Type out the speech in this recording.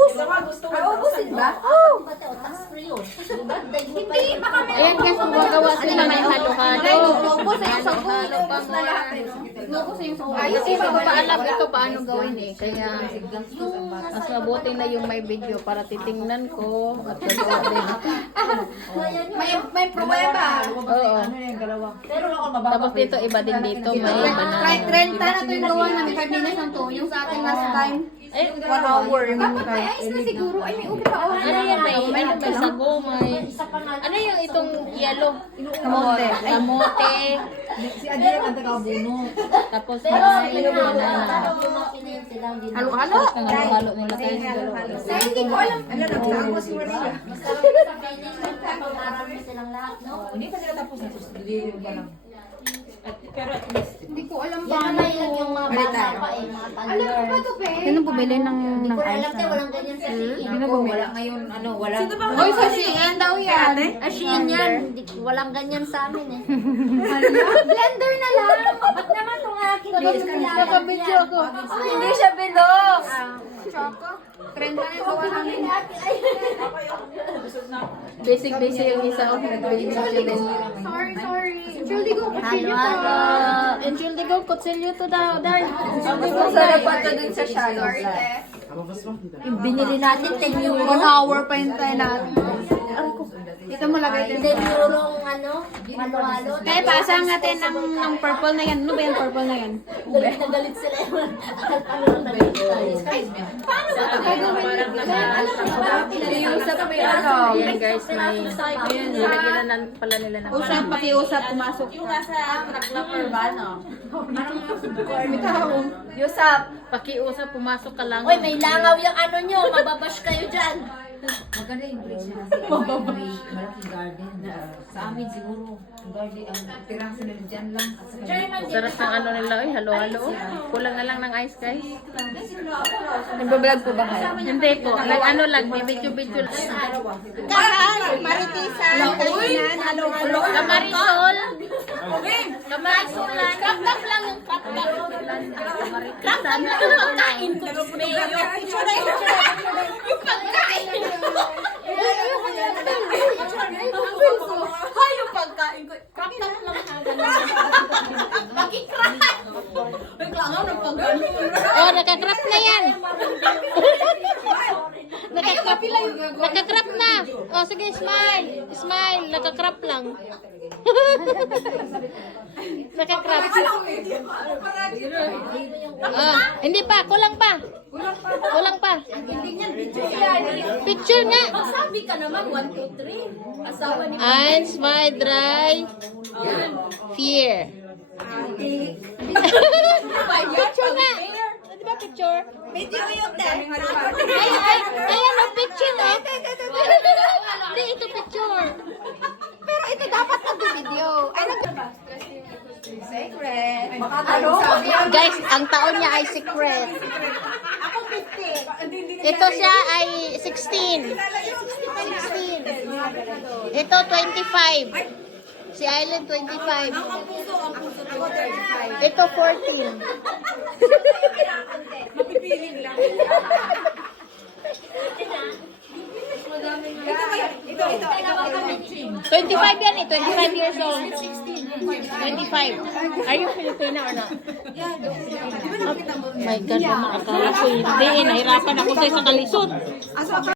ubus. Ubusin ba? Oo. Hindi, baka may Ayan guys, gumagawa sila ng halo-halo. ubus na yung sagot. Halo pa Ubus na lahat. Ubus na yung sagot. Ayos, Kasi hindi ko iba pa alam ito paano gawin eh. Kaya mas mabuti na yung may video para titingnan ko at gagawa din. May pruweba. Oo. Tapos dito iba din dito. May iba na. 30 na ito yung gawa namin. 5 minutes lang to. Yung sa ating last time. 1 hour. Dapat may ice na siguro. Ay, may ubi pa. Ano yan may sago, may... Ano yung itong yellow? Kamote. Kamote. Si Adi ang taga-buno. Tapos may banana. Halo-halo. Halo nila tayo. Sa hindi ko alam. Ano, nagtago si Maria. Hindi pa sila tapos na. Dililim pa lang. Pero at least. Hindi ko alam Diyan ba. na ilag yung mga bata pa eh, mga Alam mo ba toddler. ito, Pe? Sino bumili ng Hindi ko alam ice? tayo, walang ganyan sa Shein. Wala ngayon, wala. Oy, sa Shein daw yan. Shein yan, walang ganyan sa amin eh. Blender na lang. Ba't naman itong aking Nakabidyo ako. Hindi siya bilog. Choco. Trend na yung gawa namin. Basic yung isa. Sorry. Julie, go. Halo-halo. And Julie go, kutsilyo to daw. Masarap pa ito dun sa shallow flat. Yung binili natin, 10 euro. 1 hour pa yung tayo natin. Dito mo lagay din. 10 euro ano, halo-halo. Kaya pasang natin ng purple na yan. Ano ba yung purple na yan? Galit na galit sila. Ano lang Iusap mo yung ano. Ayan guys, may... Ayan, nilagyan na pala nila ng... Usap, pakiusap, pumasok. Yung nasa naklapper ba, no? Yusap. Pakiusap, pumasok ka lang. Uy, may langaw yung ano nyo, mababash kayo dyan. Maganda yung bridge na kasi may malaking garden. Sa amin siguro, ang garden, ang tirang sila dyan lang. Sarap ng ano nila, halo-halo. Kulang na lang ng ice guys. Nagbablog po ba kayo? Hindi ko, ano lang, bibidyo-bidyo lang. Maritisa. Kamarisol. Kamarisol lang. Krap-krap lang yung krap-krap. Krap-krap lang yung pagkain ko. Yung pagkain ko. Hay, yung pagkain ko. Krap-krap lang Pag-ikrap. Naglangaw ng pagkain. Oh, nakakrap na yan. Nakakrap na. Oh, sige, smile. Smile. Nakakrap lang. Nakakrap. Oh, hindi pa. Kulang pa. Kulang pa. Picture nga. Magsabi ka naman, 1, 2, 3. Asawa ni Eins, zwei, drei, vier. Picture nga. Di ba picture? Video yun, te. Ayan ang picture, oh. Hindi, ito picture. Pero ito dapat nag-video. Ay, Secret. Ano? Guys, ang taon niya ay secret. Ako 50. Ito siya ay 16. 16. Ito 25. Si Island 25. Ito 14. Mapipiling lang. Ito. 25 yan eh. 25 years old. 25. Are you Filipino or not? Oh my God, naman akala ko hindi. Nahirapan ako sa isang kalisod.